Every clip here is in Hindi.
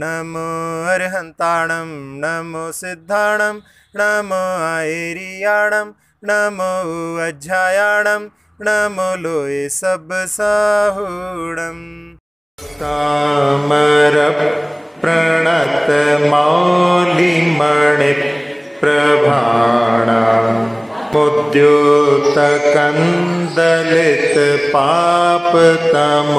नमो अरहंताणं नमो सिद्धाणं नमो आयरियाणं नमो अज्जायाणं नमो लोये सब साहूणम् तामर प्रणत मौलिमणि प्रभाणा मुद्योत कंदलित पाप तमोवितानम्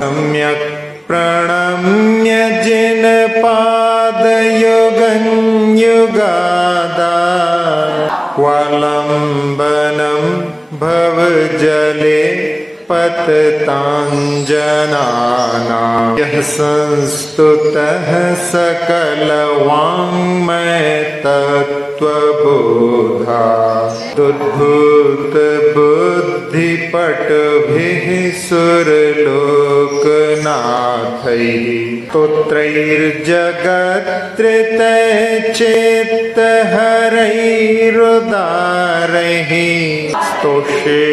सम्यक् प्रणम्य जिन पाद युगं युगादा वलंबनं भव जले पततांजनाना यः संस्तुतः सकल वाङ्मय तत्त्वबोधा दुद्भूत बुद्धिपटुभिः सुरलोकनाथैः स्तोत्रैर्जगत्रितैश्चेत्तहरैरुदारैः स्तोषे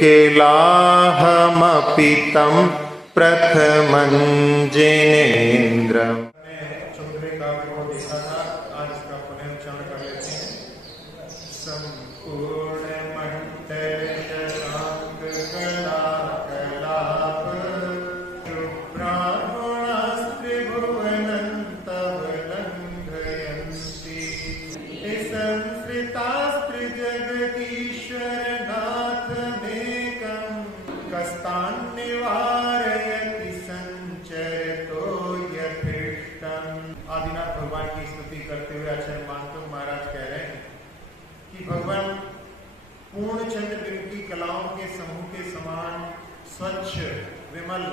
किलाहमपि तं प्रथमं जिनेन्द्रम्। चौथे काव्य को देखा था, आज इसका पुनरुच्चारण कर लेते हैं। संपूर्ण मंडल शशांक कला कलाप शुभ्राहुणास्त्रिभुवनन्तव लङ्घयन्ति संस्कृतास्त्रिजगदीश्वरनाथमेकं कस्तान्निवारयति संचरतो यथेष्टम्। आदिनाथ भगवान की स्तुति करते हुए आचार्य मानतु महाराज कह रहे हैं कि भगवान पूर्ण चंद्र बिंब की कलाओं के समूह के समान स्वच्छ विमल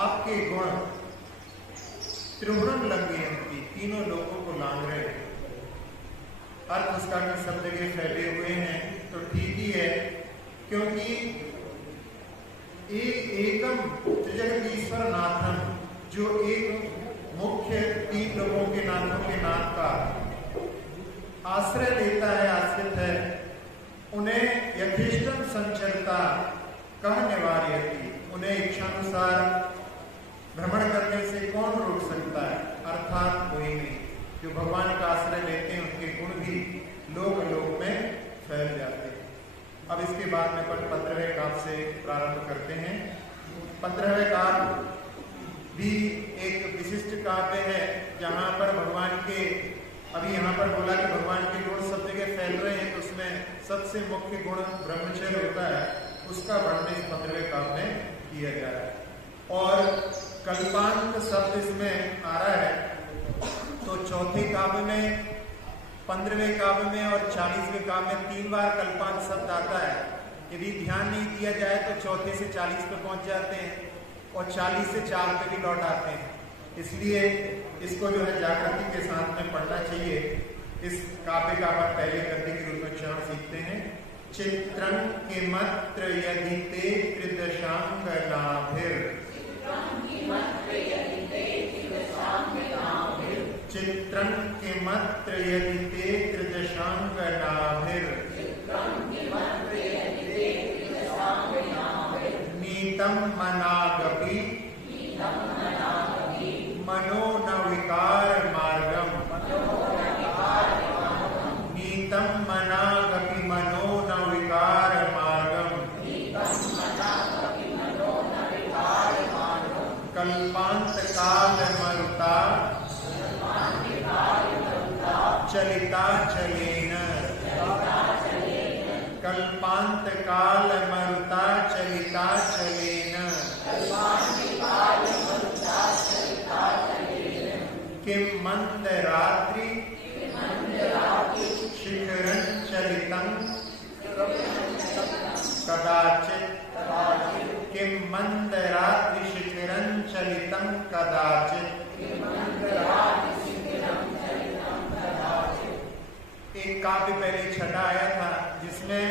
आपके गुण त्रिभुवन लंघयन्ति तीनों लोगों को लांघ रहे हैं। अर्थ उसका कि सब जगह फैले हुए हैं तो ठीक ही है, क्योंकि एकम त्रिजगदीश्वर नाथम जो एक मुख्य तीन लोगों के नाथों के नाथ का आश्रय लेता है, आश्रित है, उन्हें यथेष्टम संचरता कह निवार्यति, उन्हें इच्छानुसार भ्रमण करने से कौन रोक सकता है, अर्थात कोई नहीं। जो भगवान का आश्रय लेते हैं उनके गुण भी लोक लोक में फैल जाते हैं। अब इसके बाद में 15वें काव्य से प्रारंभ करते हैं। 15वें काव्य भी एक विशिष्ट काव्य है, जहाँ पर भगवान के, अभी यहाँ पर बोला कि भगवान के गुण सब जगह फैल रहे हैं, तो उसमें सबसे मुख्य गुण ब्रह्मचर्य होता है, उसका वर्णन इस 15वें काव्य में किया जा रहा है। और कल्पांत शब्द इसमें आ रहा है, तो चौथे काव्य में, 15वें काव्य में और 40वें काव्य में 3 बार कल्पांत शब्द आता है। यदि ध्यान नहीं दिया जाए तो चौथे से 40 पे पहुंच जाते हैं और 40 से 4 पे भी लौट आते हैं। इसलिए इसको जो है जागृति के साथ में पढ़ना चाहिए। इस काव्य का हम पहले गद्य के रूप में उच्चारण सीखते हैं। चित्रं किमत्र यदि ते त्रिदशांगनाभिर, चित्रं किमत्र यदि ते त्रिदशांगनाभिर, नीतं मनागपि मनो न विकार मार्गम, नीतं मनागपि मनो न विकार मार्गम, कल्पांत काल मरुता चलिता चलेन, कल्पांत काल मरुता चलिता चलेन, किम मंद रात्रि शिखरं चलितं कदाचित्, किम मंद रात्रि शिखरं चलितं कदाचित्। एक काव्य पहले छठा आया था जिसमें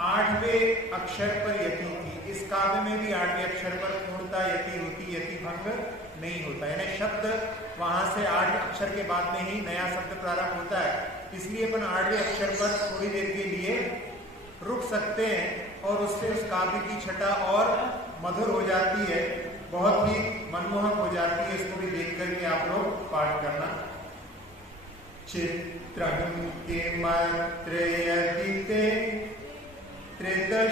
8वें अक्षर पर यति थी। इस काव्य में भी 8वें अक्षर पर पूर्णता यति होती, यति भंग नहीं होता, यानी शब्द वहां से 8 अक्षर के बाद में ही नया शब्द प्रारंभ होता है। इसलिए अपन 8वें अक्षर पर थोड़ी देर के लिए रुक सकते हैं और उससे उस काव्य की छटा और मधुर हो जाती है। बहुत ही मनमोहक हो जाती है। इसको भी देख करके आप लोग पाठ करना। चित्रं किमत्रयदिते त्रिदशांगनाभिर्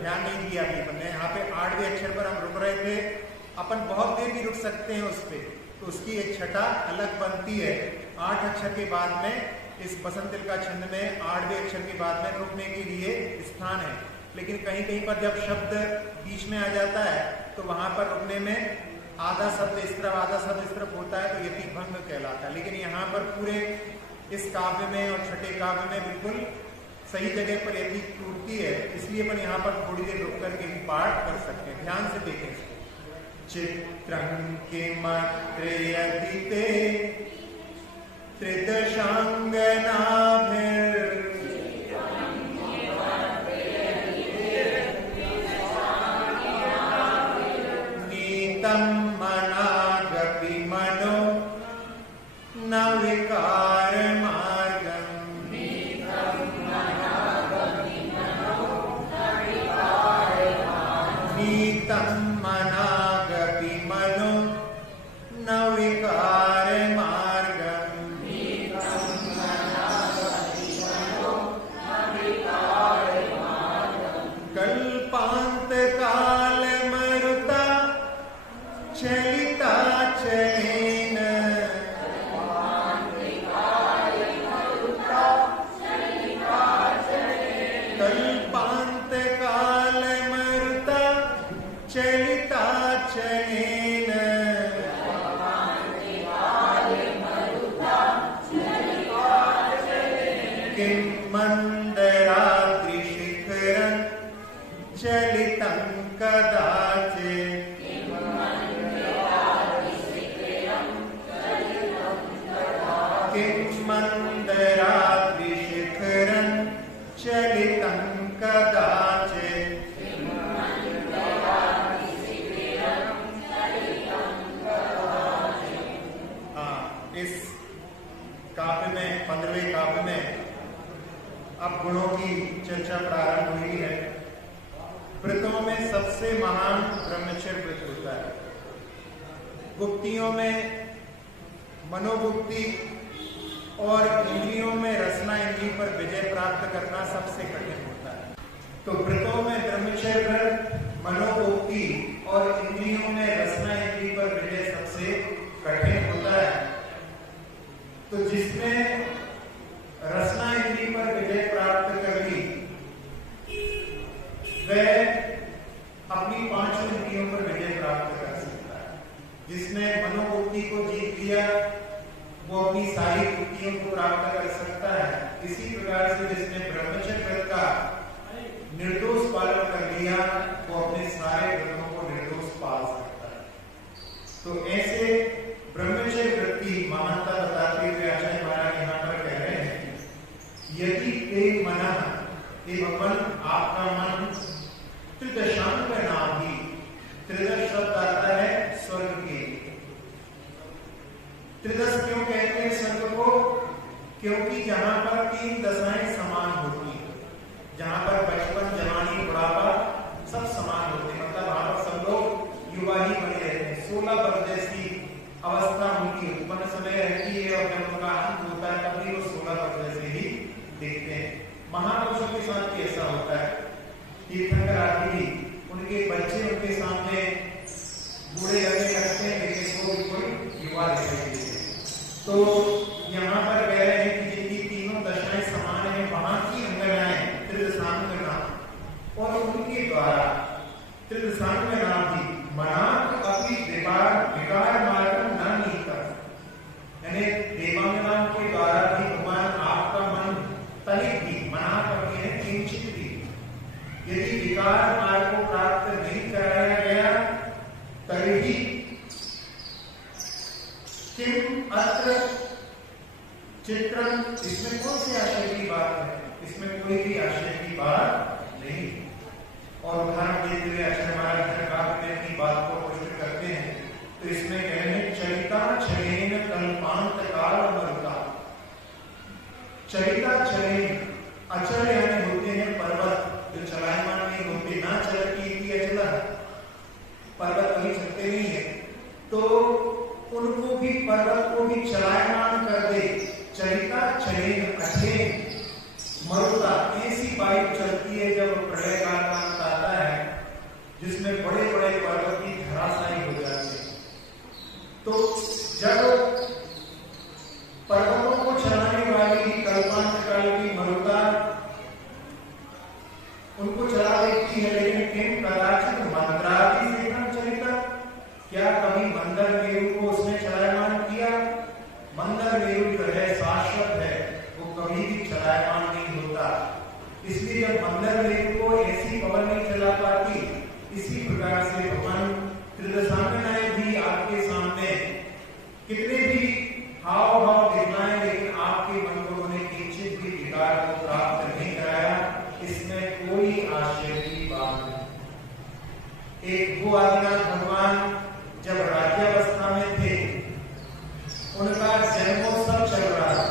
ध्यान नहीं दिया अभी हमने। यहाँ पे 8वें अक्षर पर हम रुक रहे थे। अपन बहुत देर भी रुक सकते हैं उस पे, तो उसकी एक छटा अलग बनती है। 8 अक्षर के बाद में इस बसंत तिलका छंद में 8वें अक्षर के बाद में रुकने के लिए स्थान है, लेकिन कहीं कहीं पर जब शब्द बीच में आ जाता है तो वहां पर रुकने में आधा शब्द इस तरफ आधा शब्द इस तरफ होता है, तो यति भंग कहलाता है। लेकिन यहाँ पर पूरे इस काव्य में और छठे काव्य में बिल्कुल सही जगह पर यति टूटती है, इसलिए अपन यहाँ पर थोड़ी देर रुक करके पाठ कर सकते हैं। ध्यान से देखें। चित्रं किमत्रयदिते त्रिदशांगनाभिर् नीतं मनागपि मनो न विकारमार्गम् नीतं मनागपि मनो न विकारमार्गम् कल्पान्तकालमरुता चलिता चलेन कल्पान्तकालमरुता चलिता चलेन किं मन्दराद्रिशिखरं चलितं कदाचित् किं मन्दराद्रिशिखरं चलितं कदाचित्। इस काव्य में 15वें काव्य में अब गुणों की चर्चा प्रारंभ हुई है। व्रतों में सबसे महान ब्रह्मचर्य व्रत होता है। गुप्तियों में मनोगुप्ति और इंद्रियों में रसना इंद्रिय पर विजय प्राप्त करना सबसे कठिन होता है। तो व्रतों में ब्रह्मचर्य व्रत, मनोगुप्ति और इंद्रियों में रसना इंद्रिय पर विजय सबसे कठिन होता है। तो जिसने रसना इंद्रिय पर विजय प्राप्त कर ली, वह अपनी 5 इंद्रियों पर विजय प्राप्त कर सकता है। जिसने मनोबुद्धि को जीत लिया, वो अपनी सारी बुद्धियों को प्राप्त कर सकता है। इसी प्रकार से जिसने ब्रह्मचर्य व्रत का निर्दोष पालन कर लिया, वो अपने सारे व्रतों को निर्दोष पाल सकता है। तो ऐसे ब्रह्मचर्य व्रत की महानता बताते हुए आचार्य महाराज यहाँ पर कह रहे हैं, यदि ते मनः, एवं आपका मन त्रिदशांग नाभि, त्रिदश शब्द आता है स्वर्ग के। त्रिदश क्यों कहते हैं स्वर्ग को? क्योंकि जहां पर 3 दशाएं समान होती हैं, जहां पर बचपन, जवानी, बुढ़ापा सब समान होते हैं, मतलब वहां पर सब लोग युवा ही बने रहते हैं। 16 वर्ष जैसी अवस्था उनकी उत्पन्न समय रहती है और जब उनका अंत होता है तभी वो 16 वर्ष जैसे ही दिखते हैं। महापुरुषों के साथ भी ऐसा होता है। तीर्थंकर आदि भी उनके बच्चे उनके सामने बूढ़े लगने लगते हैं, लेकिन वो बिल्कुल युवा दिखाई देते हैं। तो यहाँ पर कह रहे हैं कि जिनकी तीनों दशाएं समान है, वहां की अंगनाएं त्रिदशांग नाम, और उनके द्वारा त्रिदशांग नाम भी मनाक अपनी विकार मार्ग न नीता, यानी देवांगनाओं के द्वारा भी भगवान आपका मन तनिक भी मनाक अपनी है किंचित भी यदि विकार मार्ग को प्राप्त नहीं कराया गया, तभी किम अत्र चित्रम, इसमें कौन सी आशय की बात है? इसमें कोई भी आशय की बात नहीं। और उदाहरण देते हुए आचार्य महाराज काव्य में अपनी बात को पुष्ट करते हैं। तो इसमें कह रहे हैं चलिता चलेन कल्पांत काल मरुता, कभी चलते नहीं है, तो उनको भी पर्वत को भी चलायमान कर दे। चलिता चलेन अथेन मरुता, ऐसी वायु चलती है जब प्रलय काल का अंत आता है, जिसमें बड़े बड़े पर्वत भी धराशायी हो जाते हैं। तो जब पर्वतों को चलाने वाली कल्पांत काल की मरुता उनको चला देती है, लेकिन किम कदाचित मंदरादि सेकंड चलिता, क्या कभी मंदर मेरु को उसने चलायमान किया? मंदर मेरु जो है शाश्वत है, वो कभी भी चलायमान नहीं होता। इसलिए जब मंदर मेरु को ऐसी पवन नहीं चला पाती, इसी प्रकार से भगवान त्रिदशांगनाएं भी आपके सामने कितने भी हाव भाव दिखलाएं, लेकिन आपके मन को उन्हें किंचित भी विकार को प्राप्त नहीं कराया। इसमें कोई आश्चर्य की बात नहीं। एक वो आदिनाथ भगवान जब राज्यावस्था में थे, उनका जन्मोत्सव चल रहा था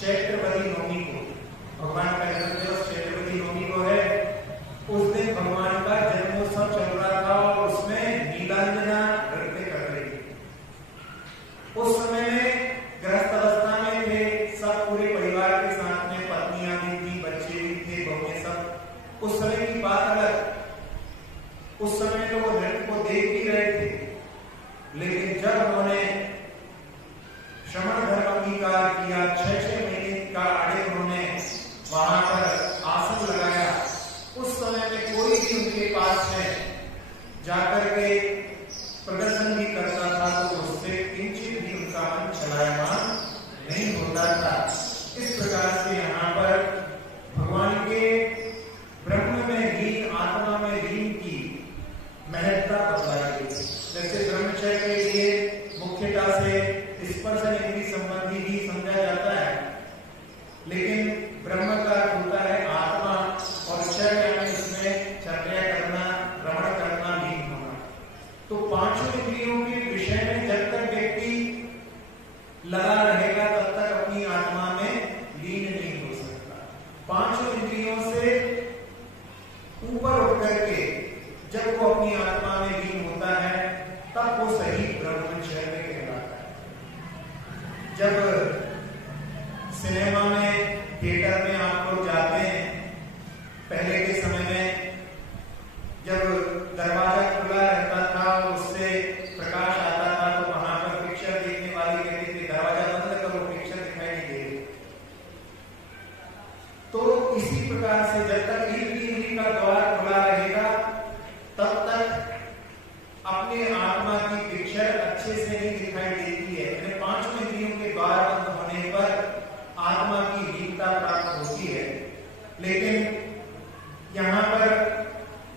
चैत्रवती नवमी को। भगवान का जन्म दिवस चैत्रवती नवमी को है। उस दिन भगवान का जन्मोत्सव चल रहा था और उसमें नीलांजना नृत्य कर रही थी। उस समय में गृहस्थ अवस्था में थे, सब पूरे परिवार के साथ में, पत्नियां भी थी, बच्चे भी थे, बहुएं सब। उस समय की बात अलग। उस समय तो वो नृत्य को देख भी रहे थे, लेकिन जब उन्होंने श्रमण धर्म अंगीकार किया, 6-6 महीने का आड़े उन्होंने वहां पर आसन लगाया, उस समय में कोई भी उनके पास में जाकर के प्रदर्शन भी करता था तो उससे किंचित भी उनका मन चलायमान नहीं होता था। इस प्रकार से यहाँ पर भगवान के ब्रह्म में लीन, आत्मा में लीन की महत्ता बताई गई। जैसे ब्रह्मचर्य के लिए मुख्यतः से स्पर्श इंद्रिय संबंधी ही समझा जाता है, लेकिन ब्रह्म का होता है आत्मा, और चर्या में उसमें चर्या करना, रमण करना, लीन होना। तो पांचों इंद्रियों के विषय में जब तक व्यक्ति लगा रहेगा, तब तक अपनी आत्मा में लीन नहीं हो सकता। पांचों इंद्रियों से ऊपर उठ करके जब वो अपनी आत्मा में लीन होता है, तब वो सही ब्रह्मचर्य कहलाता है। जब सिनेमा में, थिएटर में आप लोग जाते हैं, पहले के समय में जब दरवाजा खुला रहता था और उससे प्रकाश आता था, तो वहां पर पिक्चर देखने वाली कहती थी दरवाजा बंद करो, पिक्चर दिखाई नहीं दे रही। तो इसी प्रकार से जब तक इंद्रिय का द्वार खुला रहेगा, तब तक अपने आत्मा की पिक्चर अच्छे से नहीं दिखाई देती है। यानी पांचों इंद्रियों के द्वार बंद होने पर आत्मा की लीनता प्राप्त होती है। लेकिन यहाँ पर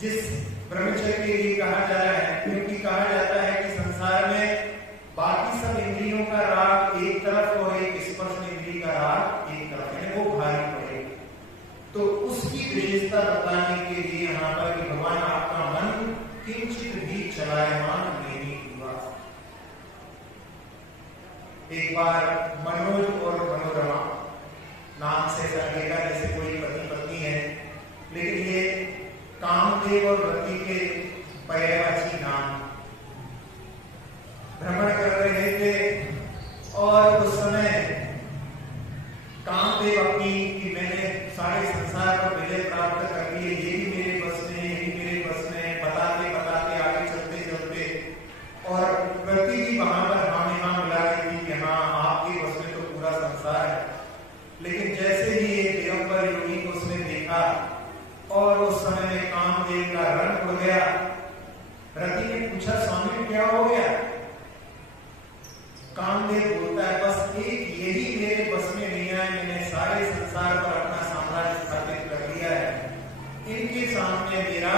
जिस ब्रह्मचर्य के लिए कहा जा रहा है, क्योंकि कहा जाता है कि संसार में बाकी सब इंद्रियों का राग एक तरफ और एक स्पर्श इंद्रिय का राग एक तरफ, यानी वो भारी पड़ेगा। तो उसकी विशेषता बताने के लिए यहाँ पर भगवान आपका मन किंचित भी चलायमान नहीं हुआ। एक बार मनोज और मनोरमा नाम से लगेगा जैसे कोई पति पत्नी है, लेकिन ये कामदेव और रति के पर्यायवाची नाम। भ्रमण कर रहे थे और उस समय कामदेव अपनी कि मैंने सारे संसार पर विजय प्राप्त कर लिए, ये भी मेरे बस में, ये भी मेरे बस में, बताते बताते आगे चलते चलते, और रति भी वहां पर हाँ में हाँ मिला रही थी कि हाँ आपके बस में तो पूरा संसार है। लेकिन जैसे ही एक दिगंबर योगी को उसने देखा और उस समय में कामदेव का रंग उड़ गया। रति ने पूछा स्वामी क्या हो गया? कामदेव बोलता है बस एक यही मेरे बस में नहीं आए, मैंने सारे संसार पर अपना साम्राज्य स्थापित कर लिया है। इनके सामने मेरा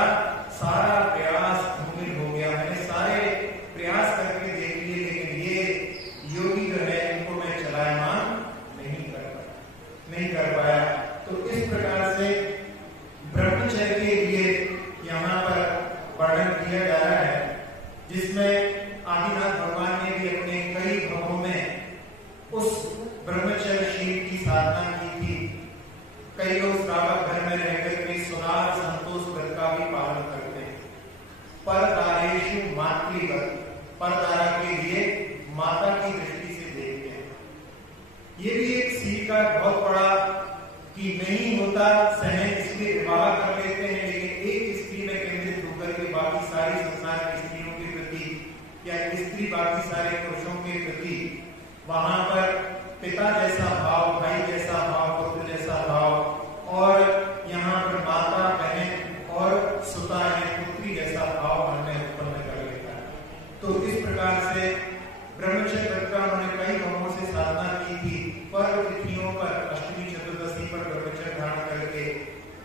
सारा प्रयास धूमिल हो गया, मैंने सारे प्रयास करके देख लिए, लेकिन ये योगी जो है इनको मैं चलायमान नहीं कर पाया। तो इस प्रकार से ब्रह्मचर्य के लिए यहाँ पर वर्णन किया जा रहा है, जिसमें आदिनाथ भगवान ने भी अपने कई भवों में उस ब्रह्मचर्यशील की साधना की थी। कई लोग श्रावक घर में रहकर के सुनार संतोष व्रत का भी पालन करते हैं। पर कारेषु मातृ परदारा के लिए माता की दृष्टि से देखते हैं। ये भी एक सीख का बहुत बड़ा कि नहीं होता सहन, इसलिए विवाह कर लेते हैं, लेकिन एक स्त्री में केंद्रित होकर के बाकी सारी संसार की स्त्रियों के प्रति या स्त्री बाकी सारे पुरुषों के प्रति वहां पर पिता जैसा भाव, भाई जैसा भाव, पुत्र जैसा भाव, और यहाँ पर माता, बहन और सुता है पुत्री जैसा भाव मन में उत्पन्न कर लेता है। तो इस प्रकार से ब्रह्मचर्य व्रत का उन्होंने कई भावों से साधना की थी। पर्व तिथियों पर, अष्टमी चतुर्दशी पर ब्रह्मचर्य धारण करके,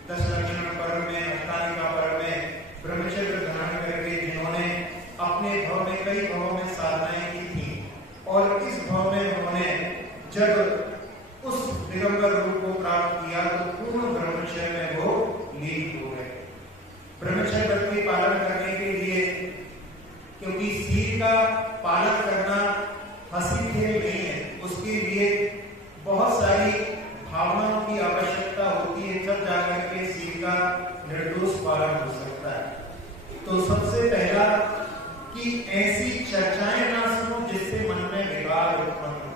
दशलक्षण पर्व में, अष्टानिका पर्व में ब्रह्मचर्य धारण करके जिन्होंने अपने भाव में कई भावों में साधनाएं की थी, और इस भाव में उन्होंने जब उस दिगंबर रूप को प्राप्त किया तो पूर्ण ब्रह्मचर्य में वो लीन हो गए। ब्रह्मचर्य व्रत के पालन करने के लिए, क्योंकि सील का पालन करना हंसी खेल नहीं है, उसके लिए बहुत सारी भावनाओं की आवश्यकता होती है, जब जाकर के सील का निर्दोष पालन हो सकता है। तो सबसे पहला कि ऐसी चर्चाएं ना सुनो जिससे मन में विकार उत्पन्न हो।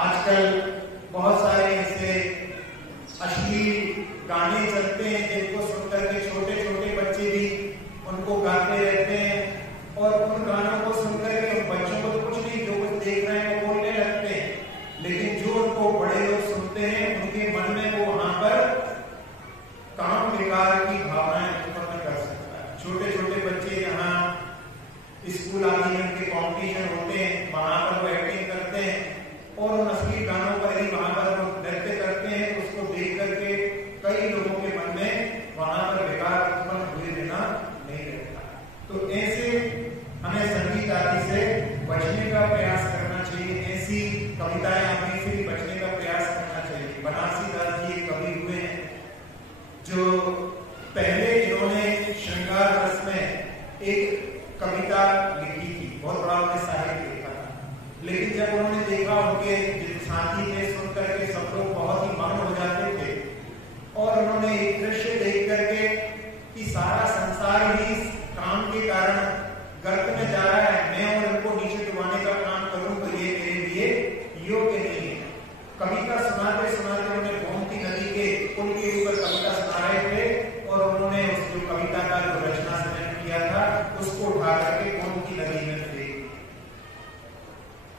आजकल बहुत सारे ऐसे अश्लील गाने चलते हैं जिनको सुनकर के छोटे छोटे बच्चे भी उनको गाते रहते हैं, और उन गानों को सुनकर के बच्चों को तो कुछ नहीं, जो कुछ देख रहे हैं वो बोलने लगते हैं, लेकिन जो उनको बड़े लोग सुनते हैं उनके मन में वो वहां पर काम विकार की भावनाएं उत्पन्न कर सकता है। छोटे छोटे बच्चे यहाँ स्कूल आदि में उनके कॉम्पिटिशन होते हैं, वहां पर वो एक्टिंग करते हैं, और उन अश्लील गानों पर ही वहां पर वो नृत्य करते हैं। उसको देख करके कई लोगों के मन में वहां पर विकार उत्पन्न हुए बिना नहीं रहता। तो ऐसे हमें संगीत आदि से बचने का प्रयास करना चाहिए, ऐसी कविताएं आदि से भी बचने का प्रयास करना चाहिए। बनारसी दास जी एक कवि हुए हैं जो पहले इन्होंने श्रृंगार रस में एक कविता लिखी थी, बहुत बड़ा उन्होंने साहित्य लिखा था, लेकिन जब उन्होंने देखा उनके साथी ने सुन करके सब लोग बहुत ही मग्न हो जाते थे, और उन्होंने एक दृश्य देख करके कि सारा संसार ही काम के कारण गर्त में जा रहा है, मैं और उनको नीचे डुबाने का काम करूं तो ये मेरे लिए योग्य नहीं है। कविता सुनाते सुनाते उन्हें गोमती नदी के पुल के ऊपर कविता सुना रहे थे, और उन्होंने उस जो कविता का जो रचना समझ किया था उसको उठा करके गोमती नदी में फेंक।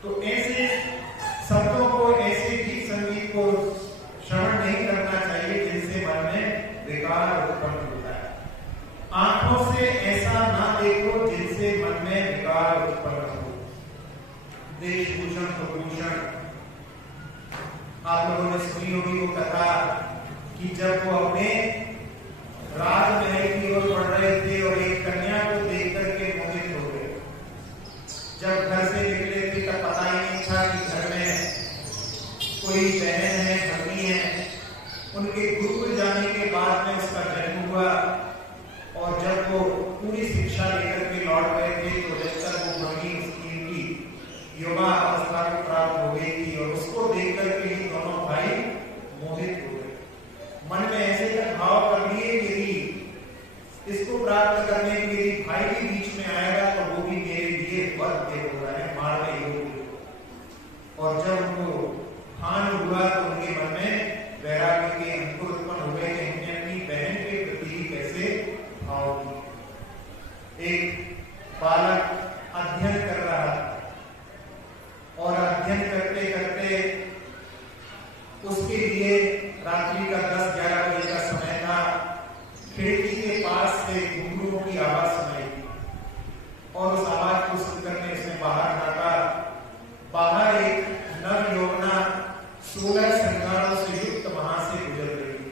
तो ऐसे शब्दों को, ऐसे गीत संगीत को श्रवण नहीं करना चाहिए जिनसे मन में विकार उत्पन्न होता है। आंखों से ऐसा ना देखो जिनसे मन में विकार उत्पन्न हो। देशभूषण प्रभूषण, आप लोगों ने सुनी होगी वो कथा कि जब वो अपने राजमहल की ओर बढ़ रहे थे और एक कन्या को देख करके मोहित हो गए। जब घर से निकले थे तब पता ही नहीं था कि घर में कोई बहन है, भगी है। उनके गुरुकुल जाने के बाद में उसका जन्म हुआ, और जब वो पूरी शिक्षा लेकर के लौट गए थे तो जब तक वो भगी उसकी युवा अवस्था को प्राप्त हो गई थी, और उसको देख करके ही दोनों भाई मोहित हो गए। मन में ऐसे तक भाव कर लिए कि इसको प्राप्त करने के लिए भाई भी बीच में आएगा तो वो भी मेरे लिए वध हो रहा है, मारने योग्य। और जब उनको भान हुआ तो उनके मन में वैराग्य के अंकुर उत्पन्न हो गए कि हमने अपनी बहन के प्रति कैसे भाव किया। एक बालक अध्ययन कर रहा था, और अध्ययन करते करते उसके लिए रात्रि का 10-11 बजे का समय था। खिड़की के पास से घुंघरूओं की आवाज सुनाई दी, और उस आवाज को सुनकर के उसने बाहर झांका। बाहर एक नव यौवना 16 श्रृंगारों से युक्त वहां से गुजर रही थी,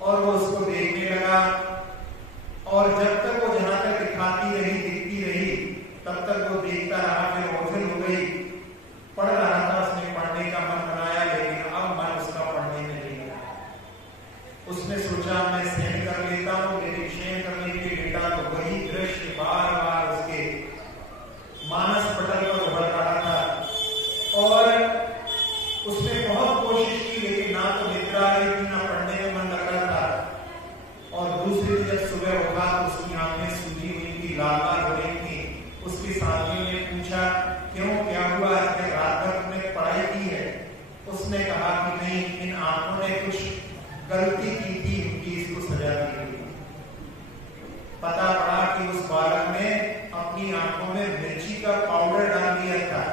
और वो उसको देखने लगा। और जब तक वो जहां तक दिखाती रही, दिखती रही, तब तक वो देखता रहा। फिर ओझल हो गई, पढ़ रहा था, उसने पढ़ने का मन बनाया, लेकिन अब मन उसका पढ़ने में नहीं लगा। उसने सोचा मैं सहन कर लेता हूं, लेकिन शयन करने के लिए लेटा तो वही दृश्य बार बार उसके मानस पटल पर उभर रहा था। और उसने बहुत कोशिश की, लेकिन ना तो निद्रा आ रही थी, ना पढ़ने में मन लग रहा था। और दूसरे दिन जब सुबह उठा तो उसकी आंखें सूजी हुई थी, लाचार हो रही थी। उसके साथियों ने पूछा, क्यों, क्या हुआ, आज रात भर तुमने पढ़ाई की है? उसने कहा कि नहीं, इन आंखों ने कुछ गलती की थी, उनकी इसको सजा दी गई। पता पड़ा कि उस बालक ने अपनी आंखों में मिर्ची का पाउडर डाल दिया था।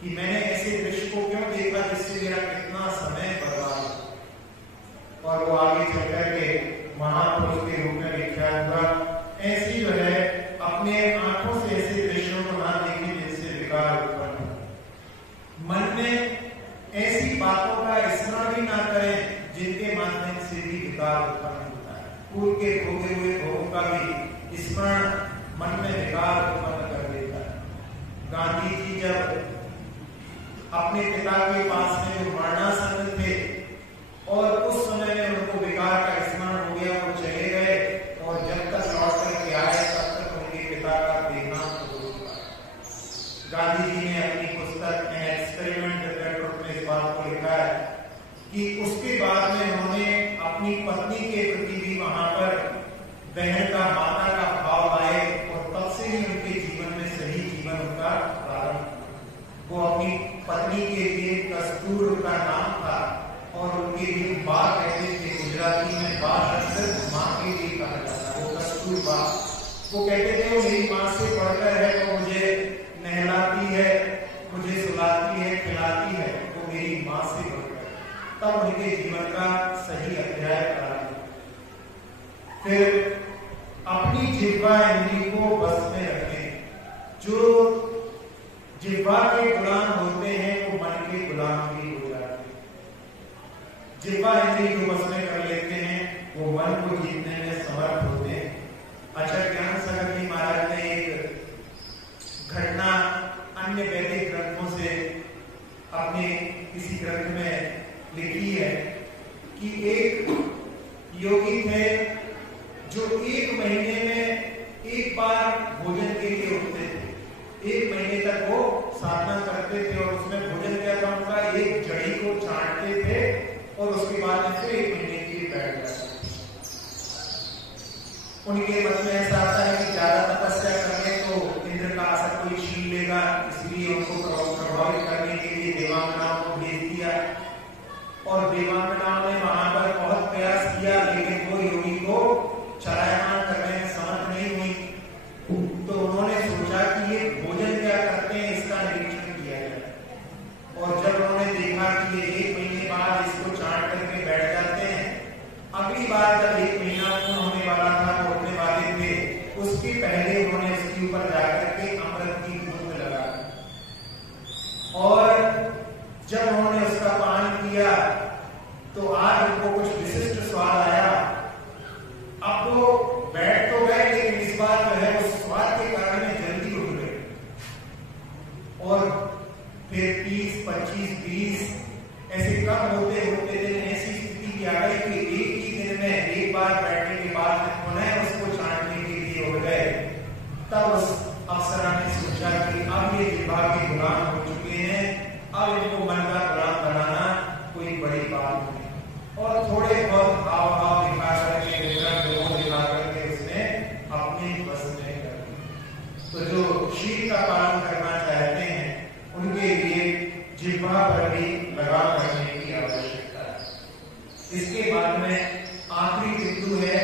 कि मैंने ऐसे दृश्य को क्यों देखा जिससे मेरा कितना समय बर्बाद। और वो आगे चल करके महापुरुष के रूप में विख्यात हुआ। ऐसी जो है अपने आंखों से ऐसे दृश्यों को ना देखें जिनसे विकार उत्पन्न हो। मन में ऐसी बातों का स्मरण भी ना करें जिनके माध्यम से भी विकार उत्पन्न होता है। पूर्व के भोगे हुए भोगों का भी स्मरण मन में विकार उत्पन्न कर देता है। गांधी जी जब अपने पिता के पास में जो मरणासन थे और उस समय में उनको विकार का स्मरण हो गया, वो चले गए और जब तक लौट करके आए तब तक उनके पिता का देहांत हो चुका। गांधी जी ने अपनी पुस्तक an experiment with the truth में इस बात को लिखा है कि उसके बाद में उन्होंने अपनी पत्नी के प्रति भी वहां पर बहन का, माता का भाव आए और तब से ही उनके जीवन में सही जीवन उनका प्रारंभ। वो अपनी पत्नी के लिए कस्तूर का नाम था और उनके लिए बा कहते थे। गुजराती में बा शब्द माँ के लिए कहा जाता है, वो कस्तूर बा। वो कहते थे वो मेरी माँ से बढ़कर है, तो मुझे नहलाती है, मुझे सुलाती है, खिलाती है, वो मेरी माँ से बढ़कर। तब उनके जीवन का सही अध्याय प्रारंभ। फिर अपनी जिह्वा इंद्री को बस में रखें। जो जिह्वा के गुलाम होते हैं वो मन के गुलाम भी हो जाते हैं। जिह्वा इंद्री को बस में कर लेते हैं वो मन को जीतने में समर्थ होते हैं। आचार्य ज्ञान सागर जी महाराज ने एक घटना अन्य वैदिक ग्रंथों से अपने किसी ग्रंथ में लिखी है कि एक योगी थे जो 1 महीने में एक बार भोजन के लिए उठते थे। 1 महीने तक वो साधना करते थे और उसमें भोजन क्या था उनका, एक जड़ी को चाटते थे और उसके बाद फिर 1 महीने के लिए बैठ जाते। उनके मन में ऐसा आता है कि ज्यादा तपस्या करने तो इंद्र का असर कोई छीन लेगा, इसलिए उनको प्रभावित करने के लिए देवांगनाओं को भेज दिया। और देवांगनाओं ने वहां पर बहुत प्रयास किया, लेकिन वो योगी को चलायमान करने में समर्थ नहीं हुई। तो उन्होंने सोचा कि ये भोजन क्या करते हैं, इसका निरीक्षण किया जाए। और जब उन्होंने देखा कि ये 1 महीने बाद इसको चाट करके बैठ जाते हैं, अगली बार जब 1 महीना पूर्ण होने वाला था, वो उठने वाले थे, उसके पहले उन्होंने उसके ऊपर जाकर के अमृत की बूंद लगा। और जब उन्होंने उसका पान किया तो आज उनको कुछ विशिष्ट स्वाद आया। अब तो बैठ तो गए, लेकिन इस बार जो है उस स्वाद के कारण में जल्दी उठ गए। और फिर 30, 25, 20 ऐसे कम होते होते दिन ऐसी स्थिति की आ गई कि एक ही दिन में एक बार बैठने के बाद पुनः उसको छांटने के लिए उठ गए। तब उस अप्सरा ने सोचा कि अब ये जिह्वा के गुलाम हो चुके हैं, अब इनको मन का गुलाम बनाना कोई बड़ी बात नहीं। और थोड़े बहुत हाव भाव दिखा करके, दिखा करके उसने अपने बस में कर दिया। तो जो शील का पालन करना चाहते हैं उनके लिए जिह्वा पर भी लगाम रखने की आवश्यकता है। इसके बाद में आखिरी बिंदु है,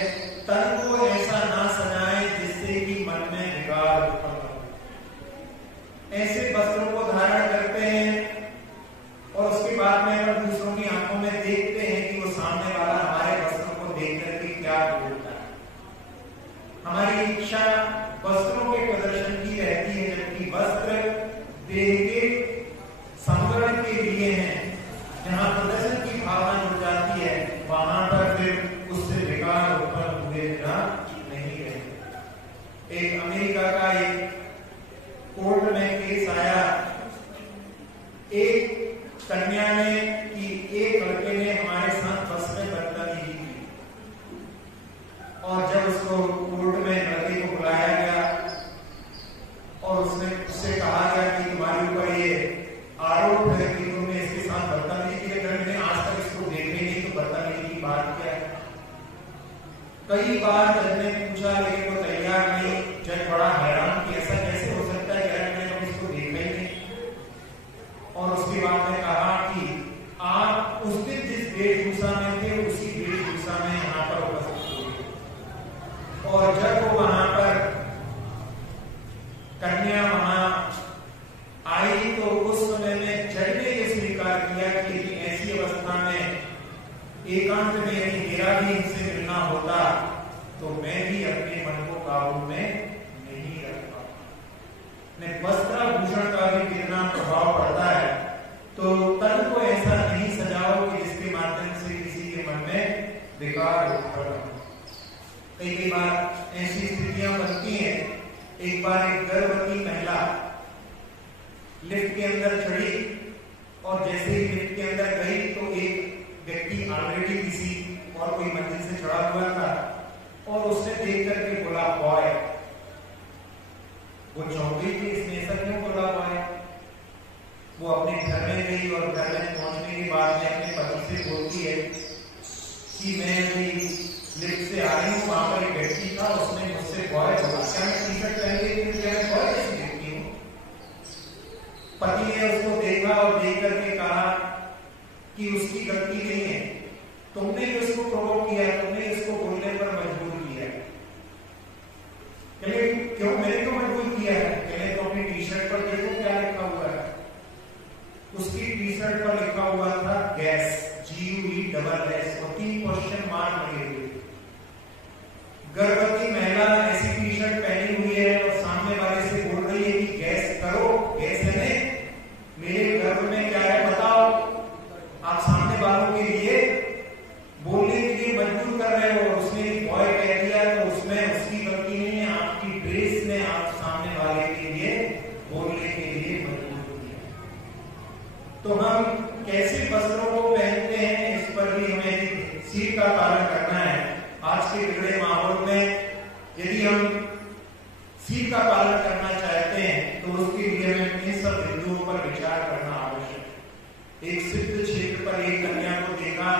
तन को ऐसा ना सजाएं जिससे कि मन में विकार उत्पन्न हो। ऐसे वस्त्रों को धारण करते हैं और उसके बाद में अगर दूसरों की आंखों में देखते हैं कि वो सामने वाला हमारे वस्त्रों को देख करके क्या बोलता है। हमारी इच्छा वस्त्रों के प्रदर्शन की रहती है, जबकि वस्त्र देह के संवरण के लिए हैं। जहां प्रदर्शन की भावना जुड़ जाती है वहां पर फिर उससे विकार उत्पन्न हुए बिना नहीं रहे। एक अमेरिका का एक कोर्ट में केस आया, एक कन्या ने कि एक लड़के ने हमारे साथ बस में बदतमीजी की। और जब उसको कोर्ट में लड़के को बुलाया गया और उससे कहा गया कि तुम्हारे ऊपर ये आरोप है कि तुमने इसके साथ बदतमीजी की, मैंने आज तक इसको देखे नहीं, तो बदतमीजी की बात क्या है। कई बार जज ने पूछा लेकिन वो तैयार नहीं। जज मैं बड़ा हैरान कि ऐसा कैसे हो सकता है, यार मैंने कभी इसको देखा ही नहीं। और उसके बाद में कहा कि आप उस दिन जिस वेशभूषा में थे उसी वेशभूषा में यहाँ पर उपस्थित हुए। और जब वो वहां पर कन्या वहां आई तो उस समय में जज ने ये स्वीकार किया कि ऐसी अवस्था में एकांत में यदि मेरा भी इनसे मिलना होता तो मैं भी अपने मन को काबू में नहीं रख पाता। वस्त्राभूषण का भी कितना प्रभाव पड़ता है, तो तन को ऐसा नहीं सजाओ कि जिसके माध्यम से किसी के मन में विकार उत्पन्न हो। कई बार ऐसी स्थितियां बनती हैं। एक बार एक गर्भवती महिला लिफ्ट के अंदर चढ़ी और जैसे ही लिफ्ट के अंदर गई तो एक व्यक्ति ऑलरेडी किसी और कोई मंजिल से चढ़ा हुआ था और उसने देख करके बोला बॉय। वो चौंक गई कि इसने ऐसा क्यों बोला बॉय। वो अपने घर में गई और घर में पहुंचने के बाद में अपने पति से बोलती है कि मैं अभी लिफ्ट से आ रही हूँ, वहां पर एक व्यक्ति था, उसने मुझसे बॉय बोला। क्या मैं टी शर्ट पहन के क्या मैं बॉय जैसी दिखती हूँ? पति ने उसको देखा और देख करके कहा कि उसकी गलती नहीं है, तुमने ही उसको प्रोवोक किया, तुमने उसको बोलने पर मजबूर किया। कहले क्यों, मैंने तो मजबूर किया है। कहले तो अपनी टी शर्ट पर देखो क्या लिखा हुआ है। उसकी टी शर्ट पर लिखा हुआ था गैस, GUESS और 3 क्वेश्चन मार्क लगे हुए। गर्भवती महिला ऐसी टी शर्ट पहनी हुई है और सामने वाले से बोल रही है कि गैस करो, गैस है मेरे गर्भ में क्या है बताओ। आप सामने वालों के लिए बोलने के लिए मजबूर कर रहे हो और उसने बॉय कह दिया तो उसमें उसकी गलती नहीं है, आपकी ड्रेस ने आप सामने वाले के लिए बोलने के लिए मजबूर किया। तो हम कैसे वस्त्रों को पहनते हैं इस पर भी हमें सीख का पालन करना है। आज के बिगड़े माहौल में यदि हम सीख का पालन करना चाहते हैं तो उसके लिए हमें इन सब बिंदुओं पर विचार करना आवश्यक है। एक सिद्ध क्षेत्र पर एक कन्या को देखा,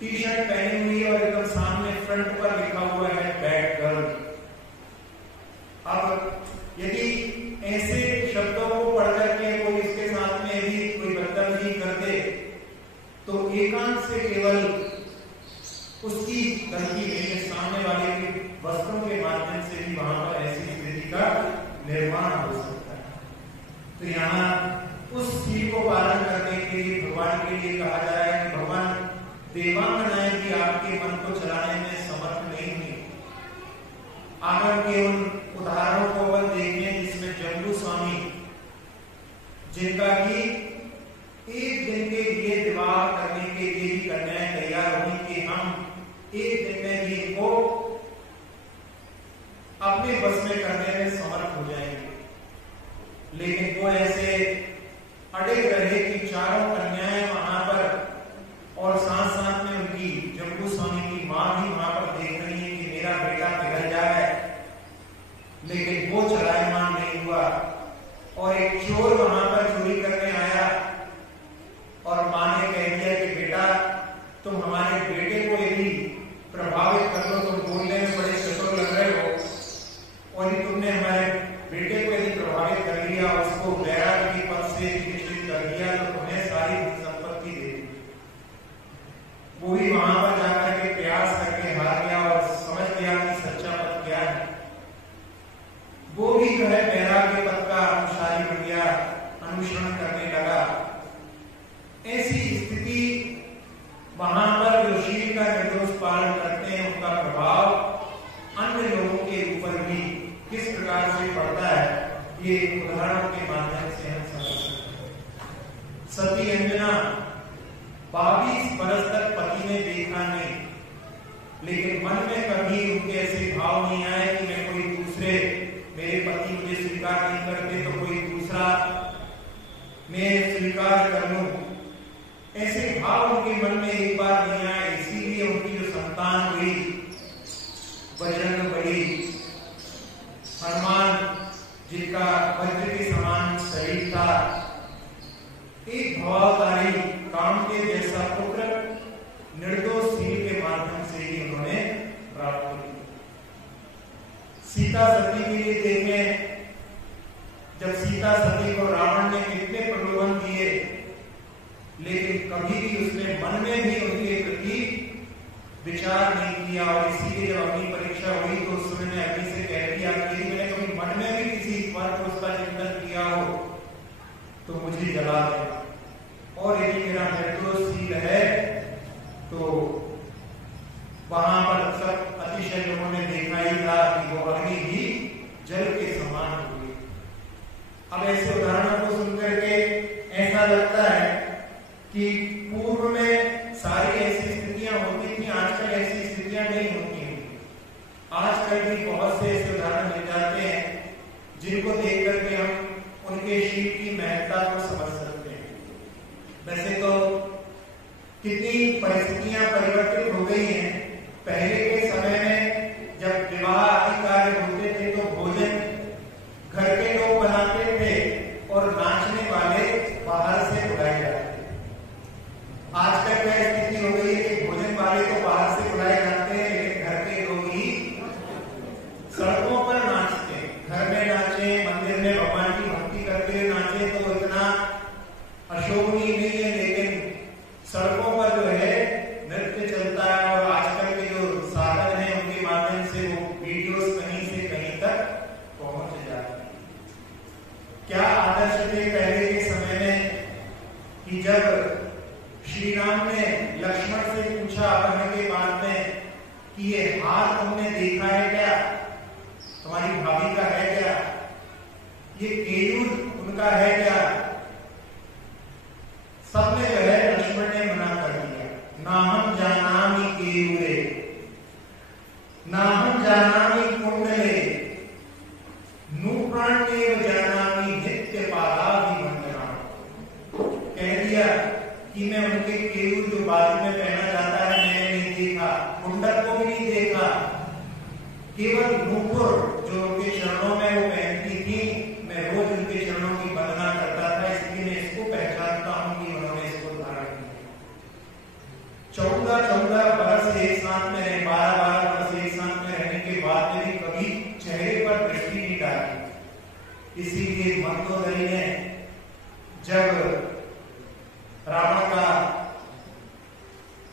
टी शर्ट पहनी हुई है और एकदम सामने फ्रंट पर लिखा हुआ है बैड गर्ल। अब यदि ऐसे शब्दों को पढ़ करके कोई इसके साथ में यदि कोई बदतमीजी कर दे तो एकांत से केवल उसकी गलती नहीं है, सामने वाले के वस्त्रों के माध्यम से भी वहां पर ऐसी स्थिति का निर्माण हो सकता है। तो यहाँ उस सीख को पालन करने के लिए भगवान के लिए कहा जा रहा है कि भगवान देवांगनाएं भी आपके मन को चलाने में समर्थ नहीं हुई। आनंद के उन उदाहरणों को अपन देखें जिसमें जम्बू स्वामी, जिनका की एक दिन के लिए विवाह करने के लिए भी कन्याएं तैयार हुई कि हम एक दिन में भी इनको अपने बस में करने में समर्थ हो जाएंगे, लेकिन वो ऐसे अड़े रहे कि चारों कन्याएं वहां पर और साथ साथ में उनकी जम्बू स्वामी की मां भी वहां पर देख रही है कि मेरा बेटा पिघल जाए, लेकिन वो चलायमान नहीं हुआ। और एक चोर वहां पर चोरी करने आया और मां ने कह दिया कि बेटा तुम हमारे बेटे को यदि प्रभावित कर लो, तुम बोलने में बड़े चतुर लग रहे हो और यदि तुमने हमारे बेटे को यदि प्रभावित कर लिया, उसको बैराग के पद से निश्चित कर दिया तो तुम्हें सारी संपत्ति दे दी। वो भी वहां पर जाकर के प्रयास करके हार गया और समझ गया कि सच्चा पद क्या है। वो भी जो है बैराग के पद का अनुसारी बन गया, अनुसरण करने लगा। ऐसी स्थिति वहां पर जो शील का निर्दोष पालन करते हैं उनका प्रभाव अन्य लोगों के ऊपर भी किस प्रकार से पड़ता है, ये उदाहरणों के माध्यम से हम समझ सकते हैं। सती अंजना 22 बरस तक पति ने देखा नहीं, लेकिन मन में कभी उनके ऐसे भाव नहीं आए कि मैं कोई दूसरे, मेरे पति मुझे स्वीकार नहीं करते तो कोई दूसरा मैं स्वीकार कर लूं। ऐसे भाव उनके मन में एक बार नहीं आए, इसीलिए उनकी जो संतान हुई बजरंग बली, हनुमान जिनका वज्र के समान शरीर था, एक भवावतारी काम के जैसा पुत्र निर्दोष सील के माध्यम से ही उन्होंने प्राप्त किया। सीता सती के लिए देखें, जब सीता सती को रावण ने कितने प्रलोभन दिए, लेकिन कभी भी उसने मन में भी उनके प्रति विचार नहीं किया। और इसीलिए जब अग्नि परीक्षा हुई तो उस समय ने अग्नि से कह दिया कि मैंने कभी मन में भी किसी पर उसका चिंतन किया हो तो मुझे जला देना, और यदि मेरा निर्दोषशील है तो वहां पर सब अतिशय लोगों ने देखा ही था कि वो अग्नि ही जल के समान हुई। अब ऐसे उदाहरणों को सुनकर के ऐसा लगता है कि पूर्व में सारी ऐसी स्थितियां होती थी, आजकल ऐसी स्थितियां नहीं होती हैं। आजकल भी बहुत से ऐसे उदाहरण मिल जाते हैं जिनको देख करके हम उनके शील की महत्ता को समझ सकते हैं। वैसे तो कितनी परिस्थितियां परिवर्तित हो गई हैं। पहले के समय में जब विवाह आदि कार्य होते थे तो भोजन घर के लोग बनाते थे और नाचने वाले बाहर से बुलाए जाते थे। आजकल क्या स्थिति हो गई है कि भोजन वाले तो बाहर से बुलाए जाते हैं, लेकिन घर के लोग ही सड़कों पर नाचते हैं। घर में नाचे, मंदिर में भगवान की भक्ति करते हुए नाचे तो इतना अशोभनीय नहीं है, लेकिन सड़कों पर जो है नृत्य चलता है। और आजकल के जो साधन है उनके माध्यम से वो वीडियोस कहीं से कहीं तक पहुंच जाते हैं। क्या आदर्श थे पहले के समय में कि जब श्री राम ने लक्ष्मण से पूछा अपहरण के बाद में कि ये हार तुमने देखा है क्या, तुम्हारी भाभी का है क्या, ये केयूर उनका है क्या? सबने जो है लक्ष्मण ने मना कर दिया। ना हम जानामि केयूरे, ना हम जानामि कुंडले, नूप्राण्येव जानामि नित्य पादाभिवंदना। कह दिया कि मैं उनके केयूर जो बाजू में पहना जाता है मैंने नहीं देखा, कुंडल को भी नहीं देखा, केवल नूपुर जो उनके चरणों में वो पहनती थी, मैं रोज उनके चरणों की वंदना करता था, इसलिए मैं इसको पहचानता हूं कि उन्होंने इसको धारण किया। 14 बरस एक साथ में रहे, 12 बरस एक साथ में रहने के बाद में भी कभी चेहरे पर दृष्टि नहीं डाली। इसीलिए मंदोदरी ने जब रावण का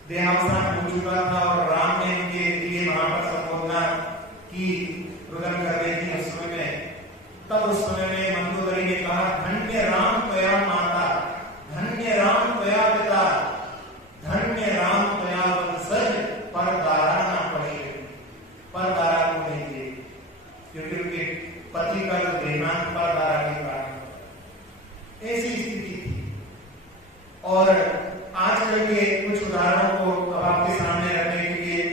देहावसान हो चुका था और राम ने उनके लिए वहां पर संबोधना की, रुदन कर रही थी उस समय में, तब उस समय में मंदोदरी ने कहा, धन्य राम त्वया माता, धन्य राम त्वया पिता, धन्य राम त्वया वंशज, पर दारा ना पड़े। पर दारा को नहीं दिए क्योंकि उनके पति का जो देहांत पर दारा के कारण ऐसी स्थिति थी। और आजकल के कुछ उदाहरणों को अब आपके सामने रखने के लिए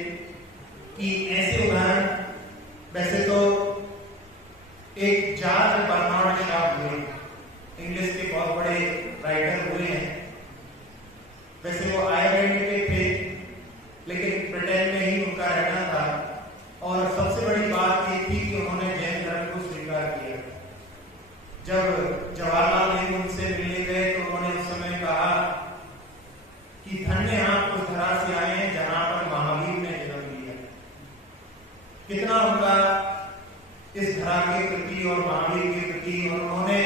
कि ऐसे उदाहरण, वैसे तो एक जॉर्ज बर्नार्ड शॉ हुए, इंग्लिश के बहुत बड़े राइटर हुए हैं। वैसे वो आयरलैंड के थे लेकिन ब्रिटेन में ही उनका रहना था। और सबसे बड़ी बात ये थी कि उन्होंने जैन धर्म को स्वीकार किया। जब जवाहरलाल नेहरू उनसे मिलने गए तो उन्होंने उस समय कहा कि धन्य आप उस धरा से आए हैं जहां पर महावीर ने जन्म लिया। कितना उनका इस धरा के प्रति और महावीर के प्रति, और उन्होंने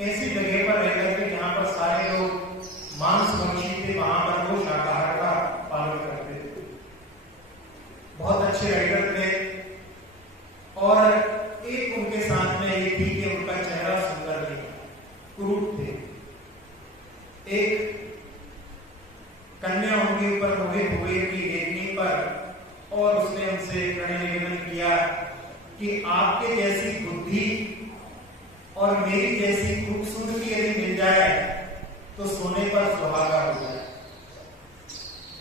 ऐसी जगह पर रहकर के जहां पर सारे लोग मांसभक्षी थे वहां पर वो शाकाहार का पालन करते थे। बहुत अच्छे राइटर थे। और एक उनके साथ में ये थी कि उनका चेहरा सुंदर नहीं था, कुरूप थे। एक कन्या उनके ऊपर हुए की देखने पर और उसने उनसे निवेदन किया कि आपके जैसी बुद्धि और मेरी जैसी खूबसूरती यदि मिल जाए तो सोने पर सुहागा हो जाए।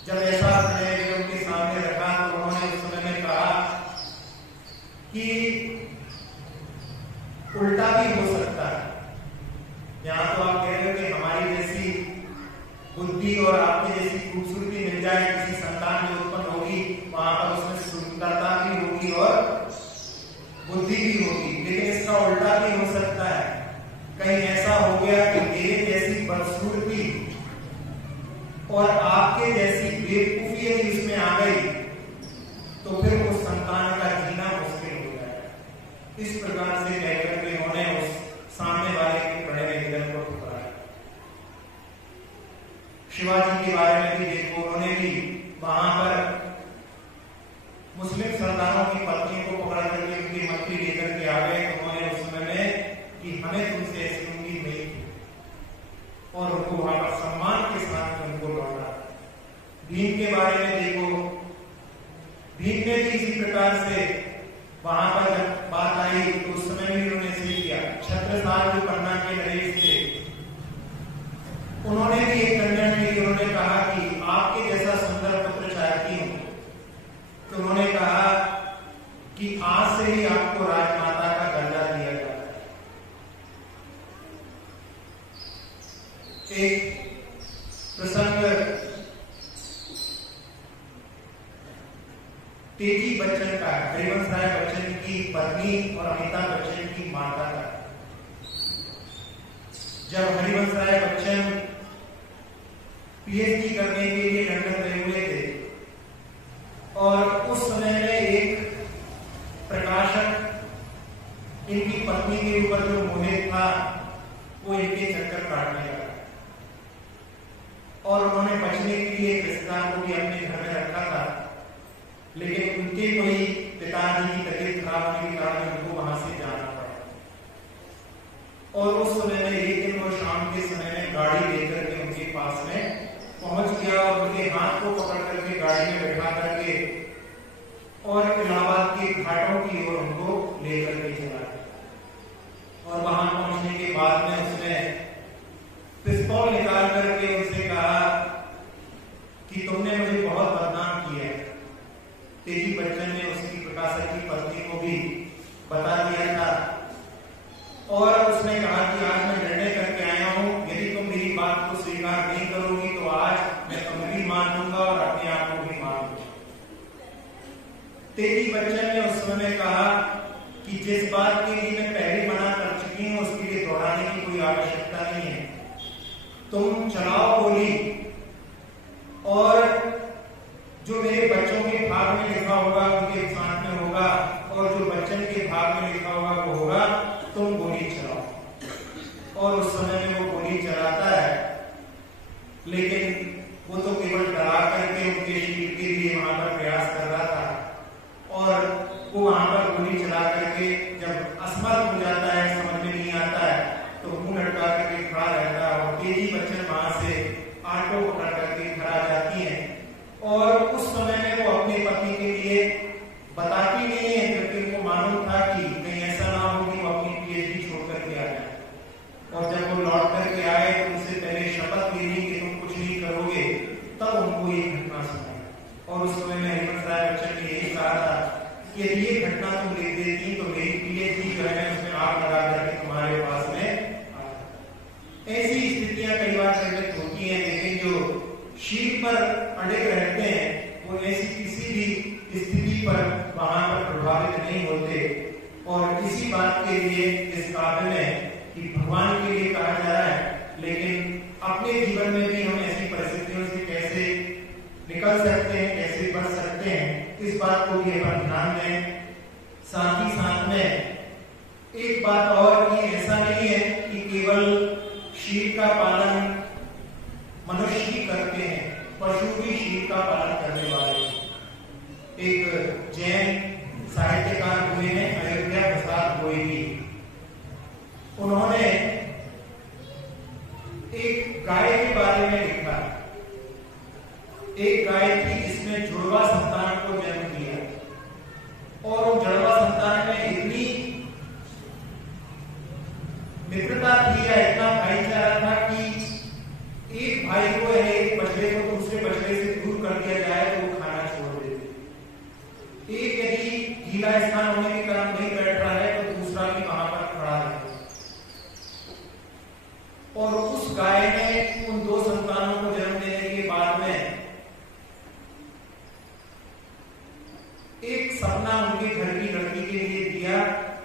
जब ऐसा उनके सामने रखा तो उन्होंने उस समय में कहा कि उल्टा भी हो सकता है। यहां तो आप कह रहे हो कि हमारी जैसी बुद्धि और आपके जैसी खूबसूरती मिल जाए, किसी संतान जो उत्पन्न होगी वहां पर उसमें सुंदरता भी होगी और बुद्धि भी होगी, लेकिन इसका उल्टा भी हो सकता है। कहीं ऐसा हो गया कि मेरे जैसी बदसूरती और आपके जैसी बेवकूफी यदि उसमें आ गई तो फिर उस संतान का जीना मुश्किल हो जाएगा। प्रकार से कहकर के उन्होंने उस सामने वाले के प्रणय निवेदन को ठुकराया। शिवाजी के बारे में भी देखो, उन्होंने भी वहां पर मुस्लिम सरदारों की पत्नी को पकड़ करके उनकी मंत्री लेकर के आ गए। तो उन्होंने उस समय में कि हमें तुमसे ऐसी उम्मीद नहीं थी, और उनको वहां पर सम्मान के साथ उनको लौटा। भीम के बारे में देखो, भीम ने भी इसी प्रकार से वहां पर जब बात आई तो उस समय भी उन्होंने सही किया। छत्रसाल जो पन्ना के नरेश थे, उन्होंने भी एक निर्णय लिया। उन्होंने कहा कि आपके जैसा सुंदर पुत्र चाहती हूं, तो उन्होंने कहा कि आज से ही आपको राजमाता का दर्जा दिया जाता है। एक प्रसंग तेजी बच्चन का, हरिवंश राय बच्चन की पत्नी और अमिताभ बच्चन की माता का। जब हरिवंश राय बच्चन पीएचडी करने के लिए लंदन गए हुए थे, और उस समय में एक प्रकाशक इनकी पत्नी के ऊपर जो मोहित था वो इनके चक्कर काटने लगा, और उन्होंने बचने के लिए रिश्तेदार को भी अपने घर में रखा था। लेकिन उनके कोई पिताजी की तबीयत खराब होने के कारण उनको वहां से जाना पड़ा, और उस समय में एक दिन वो शाम के समय में गाड़ी लेकर के उनके पास में पहुंच गया, और उनके हाथ को पकड़ करके गाड़ी में बैठा करके और इलाहाबाद के घाटों की ओर उनको लेकर के चला गया। और वहां पहुंचने के बाद में उसने पिस्तौल निकाल करके उनसे कहा कि तुमने मुझे बहुत बदनाम किया है। तेजी बच्चन ने उसकी प्रकाशक की पत्नी को भी बता दिया था, और उसने कहा कि आज मैं निर्णय करके आया हूं, यदि तुम मेरी बात को स्वीकार नहीं करोगी तो आज मैं तुम्हें भी मान दूंगा और अपने आप को भी मान दूंगा। तेजी बच्चन ने उस समय कहा कि जिस बात के लिए मैं पहले मना कर चुकी हूं उसके लिए दोहराने की कोई आवश्यकता नहीं है। तुम चलाओ गोली, और जो मेरे बच्चों के भाग में लिखा होगा उनके साथ में होगा, और जो बच्चन के भाग में लिखा होगा वो होगा, तुम गोली चलाओ। और उस समय में वो गोली चलाता है, लेकिन वो तो केवल डरा करके उनके शरीर के लिए वहां पर प्रयास कर रहा था, और वो वहां पर गोली चला करके जब असमर्थ हो जाता है, समझ में नहीं आता है, तो मुंह लटका करके खड़ा रहता है। और तेजी बच्चन वहां से आटो पकड़ करके खड़ा जाती है, और उस समय में वो अपने पति के लिए बताती नहीं है, क्योंकि उनको मालूम था कि कहीं ऐसा ना हो कि वो अपनी पीएचडी छोड़ करके आ जाए। और जब वो लौट करके आए तो उनसे पहले शपथ ले ली कि तुम कुछ नहीं करोगे, तब उनको ये घटना सुनाई। और उस समय में हरिवंश राय बच्चन ने यही कहा था कि यदि ये घटना तुम लिख देती तो मेरी पीएचडी जो है उसमें आग लगा करके तुम्हारे पास में आ। ऐसी स्थितियां कई बार निर्मित होती हैं, लेकिन जो शील पर अड़े रहते हैं वो ऐसी किसी भी स्थिति पर वहां पर प्रभावित नहीं होते। और इसी बात के लिए इस काव्य में कि भगवान के लिए कहा जा रहा है, लेकिन अपने जीवन में भी हम ऐसी परिस्थितियों से कैसे निकल सकते हैं, कैसे बच सकते हैं, इस बात को भी अपन ध्यान दें। साथ ही साथ में एक बात और कि ऐसा नहीं है कि केवल शील का पालन मनुष्य ही करते हैं, पशु भी शील का पालन करने वाले हैं। एक जैन साहित्यकार हुए हैं अयोध्या प्रसाद गोयली, उन्होंने एक गाय के बारे में लिखा। एक गाय थी जिसने जुड़वा संतान को जन्म दिया, और उस जुड़वा संतान में इतनी मित्रता थी या इतना भाईचारा था कि एक भाई को या एक बछड़े को दूसरे बछड़े से दूर कर दिया जाए तो वो खाना छोड़ देते। एक यदि गीला स्थान होने के कारण नहीं बैठ रहा है तो दूसरा भी वहां पर खड़ा है। और उस गाय ने उन दो संतानों को जन्म देने के बाद में एक सपना उनके घर की लड़की के लिए दिया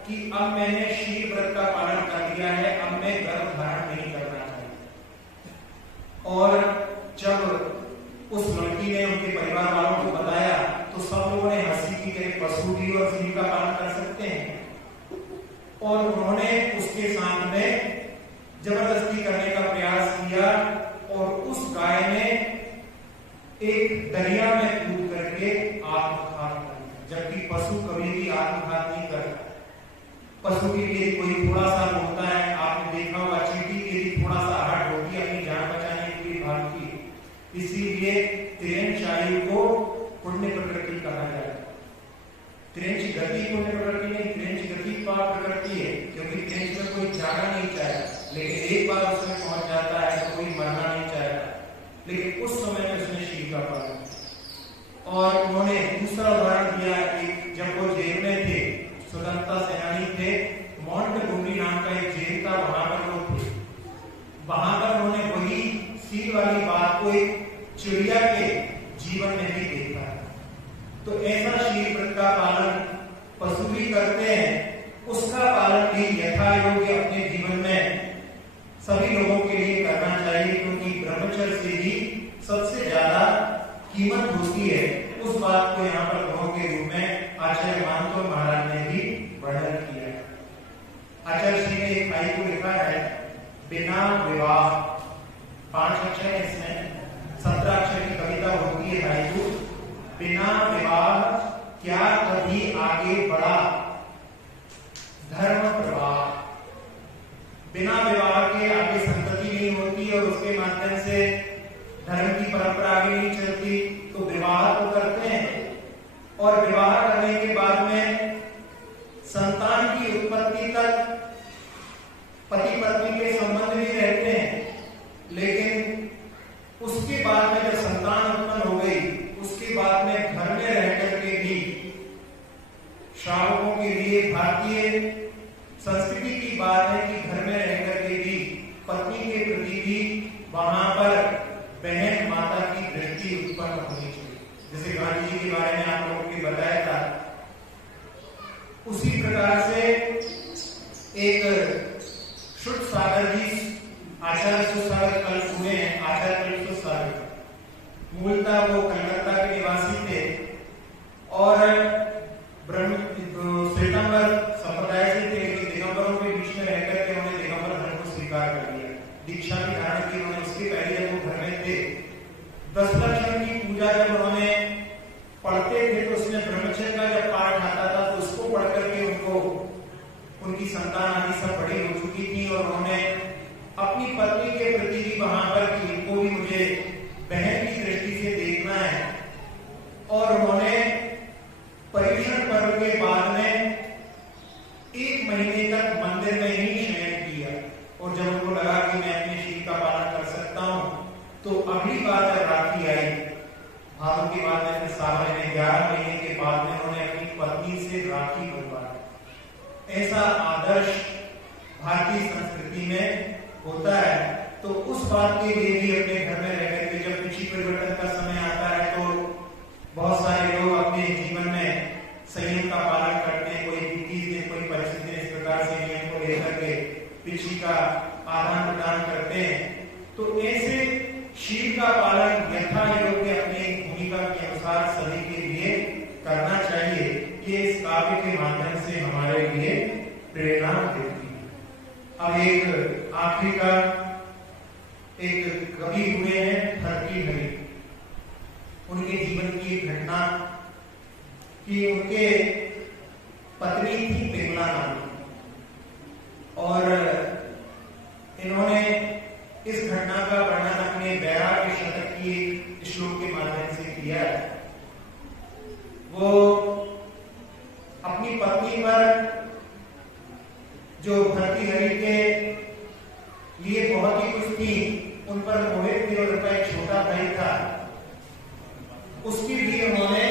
कि अब मैंने शील व्रत का पालन कर दिया है, अब मैं गर्भ धारण नहीं करना चाहिए। और जब उस लड़की ने उनके परिवार वालों को बताया तो सब लोगों ने हंसी की कि पशु भी और शील का पालन कर सकते हैं। और उन्होंने उसके साथ में जबरदस्ती करने का प्रयास किया और उस गाय ने एक दरिया में कूद करके आत्मघात कर दिया। जबकि पशु कभी भी आत्मघात नहीं करता। पशु के लिए कोई थोड़ा सा बोलता है, आपने देखा होगा चींटी के लिए थोड़ा सा हट होती है अपनी जान बचाने के लिए भागती है। इसीलिए तिरंचायु को पुण्य प्रकृति कहा जाता है। तिरंच गति पुण्य प्रकृति नहीं, तिरंच गति पाप प्रकृति है, क्योंकि तिरंच में कोई जाना नहीं चाहता, लेकिन एक बार उसमें पहुंच जाता है तो कोई मरना नहीं चाहता। लेकिन उस समय में उसने शील का पालन किया। और उन्होंने दूसरा उदाहरण दिया कि जब वो जेल में थे, स्वतंत्रता सेनानी थे, माउंटगोमरी नाम का एक जेल था, वहां पर वो थे। वहां पर उन्होंने वही शील वाली बात को एक चिड़िया के जीवन में भी देखा। तो ऐसा शील व्रत का पालन पशु भी करते हैं, उसका पालन भी यथा योग्य अपने जीवन में सभी लोगों के लिए करना चाहिए, क्योंकि ब्रह्मचर्य से ही सबसे ज्यादा कीमत होती है। उस बात को यहाँ पर गुणों के रूप में आचार्य मानतोर महाराज ने भी वर्णन किया है। आचार्य श्री ने एक भाई को लिखा है, बिना विवाह, 5 अक्षर है इसमें, 17 अक्षर की कविता होती है भाई को। बिना विवाह क्या कभी आगे बढ़ा धर्म प्रवाह। बिना विवाह के आगे संतति नहीं होती और उसके माध्यम से धर्म की परंपरा आगे नहीं चलती। तो विवाह तो करते हैं और विवाह करने के बाद में संतान की उत्पत्ति तक पति पत्नी के संबंध भी रहते हैं, लेकिन उसके बाद में जब संतान उत्पन्न हो गई, उसके बाद में घर में रह करके भी श्रावकों के लिए भारतीय संस्कृति की बात है कि घर में रह करके भी पत्नी के प्रति भी वहां पर बहन माता की दृष्टि उत्पन्न होनी चाहिए। जैसे गांधी जी के बारे में आप लोगों को बताया था, उसी प्रकार से एक शुद्ध सागर जी, आचार्य शुद्ध सागर कल हुए हैं, आचार्य शुद्ध सागर मूलतः वो कलकत्ता के निवासी थे और ब्रह्म श्वेतांबर संप्रदाय से थे, लेकिन दिगंबरों के बीच में रहकर के उन्होंने दिगंबर धर्म को स्वीकार कर लिया, दीक्षा भी धारण की उन्होंने। उसके पहले जब वो घर में थे, 10 लक्षण की पूजा जब उन्होंने पढ़ते थे तो उसमें ब्रह्मचर्य का जब पाठ आता था तो उसको पढ़ करके उनको उनकी संतान आदि सब बड़ी हो चुकी थी और उन्होंने अपनी पत्नी के प्रति भी वहां पर कि इनको भी मुझे बहन की दृष्टि से देखना है। और उन्होंने पर्युषण पर्व के बाद में 1 महीने तक मंदिर में ही शयन किया और जब उनको लगा कि मैं अपने शील का पालन कर सकता हूं तो अगली बार जब राखी आई, भादों के बाद में फिर सावन में 11 महीने के बाद में उन्होंने अपनी पत्नी से राखी बंधवाई। ऐसा आदर्श भारतीय संस्कृति में होता है। तो उस बात के लिए भी अपने घर में रहकर के जब तिथि परिवर्तन का समय आता है तो बहुत सारे लोग अपने जीवन में संयम का पालन करते हैं। कोई भी दिन, कोई परिस्थिति इस प्रकार से नियम को लेकर के तिथि का आदान प्रदान करते हैं। तो ऐसे शील का पालन यथा योग्य अपनी भूमिका के अनुसार सभी के लिए करना चाहिए। ये इस काव्य के माध्यम से हमारे लिए प्रेरणा देती है। अब एक आखिरी का एक कवि हुए हैं भर्तृहरि, उनके जीवन की एक घटना कि उनके पत्नी थी पिंगला नाम और इन्होंने इस घटना का वर्णन अपने वैराग्य शतक की एक श्लोक के माध्यम से किया है। वो अपनी पत्नी पर जो भर्तृहरि के लिए बहुत ही कुछ थी, उन पर मोहित थे और उनका एक छोटा भाई था, उसके लिए उन्होंने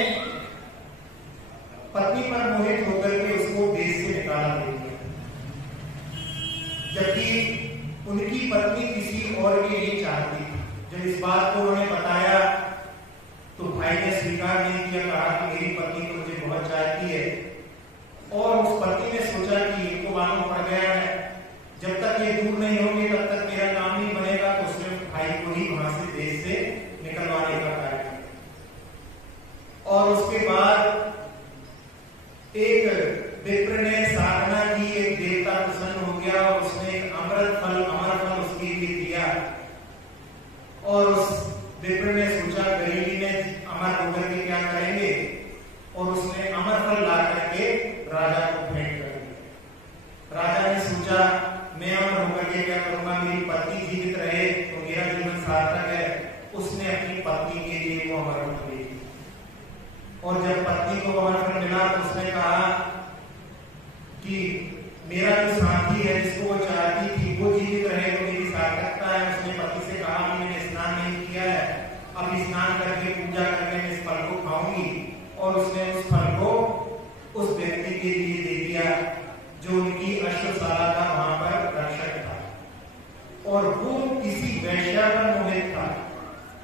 पत्नी पर मोहित होकर के उसको देश से निकाला दे दिया। जबकि उनकी पत्नी किसी और के लिए चाहती थी। जब इस बात को उन्होंने बताया तो भाई ने स्वीकार नहीं किया, कहा कि मेरी पत्नी तो मुझे बहुत चाहती है। और उस पत्नी ने सोचा कि इनको मालूम पड़ गया है, जब तक ये दूर नहीं होंगे तब तक मेरा काम नहीं बनेगा। तो उसने भाई को ही वहां से देश से निकलवाने का कार्य किया। और उसके बाद एक विप्र ने साधना की, एक देवता गया और उसने एक अमर फल उसके लिए दिया। और उस विप्र ने सोचा गरीबी में अमर होकर के क्या करेंगे, और उसने अमर फल ला करके राजा को भेंट कर दिया। राजा ने सोचा मैं अमर होकर के क्या करूंगा, मेरी पत्नी जीवित रहे तो मेरा जीवन सार्थक है। उसने अपनी पत्नी के लिए वो अमर फल दे दिया। और जब पत्नी को अमर फल मिला तो उसने कहा कि मेरा जो साथी है जिसको वो चाहती थी वो जीवित रहे तो मेरी सार्थकता है। उसने पति से कहा मैंने स्नान नहीं किया है, अब स्नान करके पूजा करके मैं इस फल को खाऊंगी। और उसने उस फल को उस व्यक्ति के लिए दे दिया जो उनकी अश्वशाला का वहां पर रक्षक था। और वो किसी वेश्या पर मोहित था,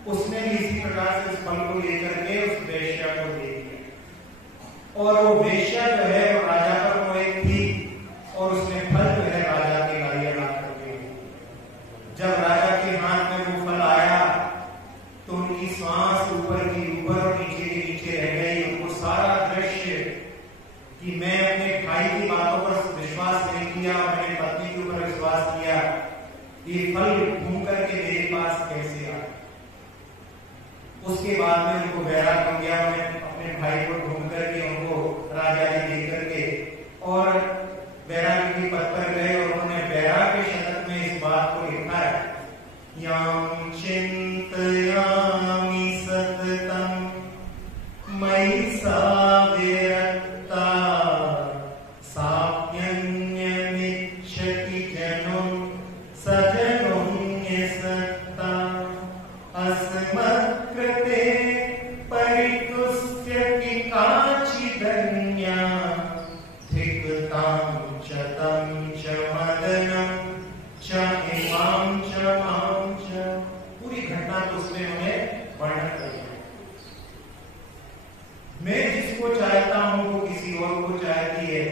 उसने भी इसी प्रकार से उस फल को लेकर के उस वेश्या को दे दिया। और वो वेश्या जो है वो राजा पर मोहित थी और उसने फल जो है राजा के लिए ला करके। जब राजा के हाथ में वो फल आया तो उनकी सांस ऊपर की ऊपर और नीचे के नीचे रह गई। उनको सारा दृश्य कि मैं अपने भाई की बातों पर विश्वास नहीं किया, मैंने पत्नी के ऊपर विश्वास किया, ये फल घूम करके मेरे पास कैसे आया। उसके बाद में उनको वैराग हो गया, मैं अपने भाई को ढूंढ करके उनको राजा जी दे करके और वैराग के पद पर गए। और उन्होंने वैराग के शतक में इस बात को लिखा है, यां चिंतयामि सततं मयि सा विरक्ता साप्यन्यमिच्छति जनुं सजनुन्यसत्ता अस्मत्कृते परितुष्यति काचिदन्या धिक्तां च तं च मदनं च इमां च मां च। पूरी घटना तो उसमें उन्हें वर्णन कर दिया। मैं जिसको चाहता हूं वो किसी और को चाहती है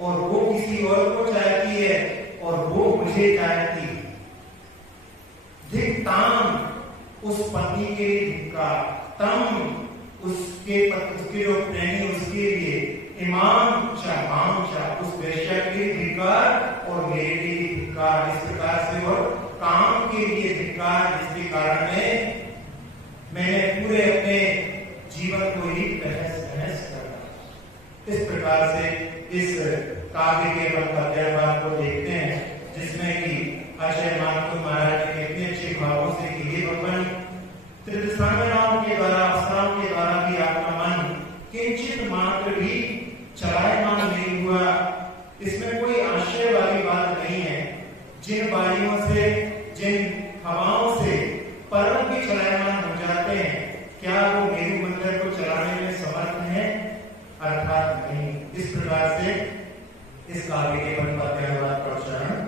और वो किसी और को चाहती है और वो मुझे चाहती है। धिक्तां उस पत्नी के लिए धिक्कार, तम उसके जो प्रेमी उसके लिए, इमाम चा माम चा उस वेश्या के लिए धिक्कार और मेरे लिए धिक्कार। इस प्रकार से और काम के लिए धिक्कार, जिसके कारण मैंने पूरे अपने जीवन को ही तहस नहस कर रहा। इस प्रकार से इस काव्य के अध्याय को देखते हैं जिसमें कि अजय मानकुर महाराज ने कितने अच्छे भावों से कि हे भगवान, त्रिदशांगनाओं के द्वारा, अप्सराओं के द्वारा भी आपका मन किंचित मात्र भी चलायमान नहीं हुआ। इसमें कोई आश्चर्य वाली बात नहीं है। जिन वायुओं से, जिन हवाओं से पर्वत भी चलायमान हो जाते हैं, क्या वो मेरु मंदिर को चलाने में समर्थ है? अर्थात नहीं। इस प्रकार से इस काव्य के पद का धन्यवाद प्रचारण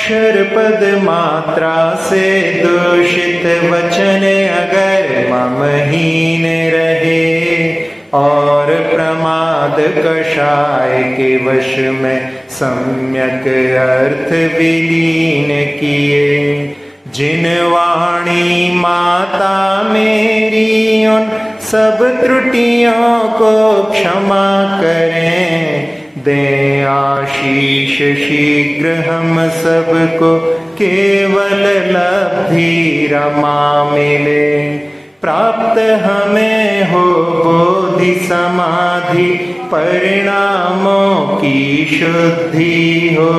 अक्षर पद मात्रा से दूषित वचन अगर ममहीन रहे और प्रमाद कषाय के वश में सम्यक अर्थ विलीन किए। जिन वाणी माता मेरी उन सब त्रुटियों को क्षमा करें, दें आशीष शीघ्र हम सबको केवल लब्धि रमा मिले। प्राप्त हमें हो बोधि समाधि परिणामों की शुद्धि हो,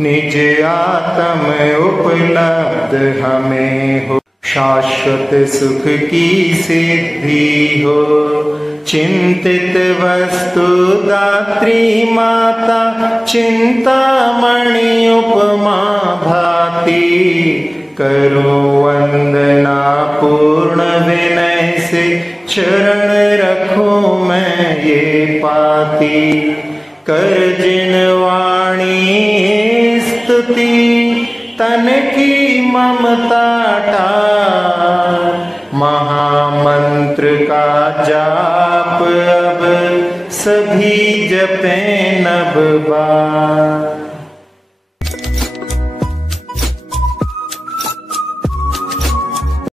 निज आत्म उपलब्ध हमें हो, शाश्वत सुख की सिद्धि हो। चिंतित वस्तु दात्री माता चिंतामणि उपमा भाती, करो वंदना पूर्ण विनय से चरण रखूं मैं ये पाती। कर जिन वाणी स्तुति तन की ममता टार, महामंत्र का जाप अब सभी जपें नब बार।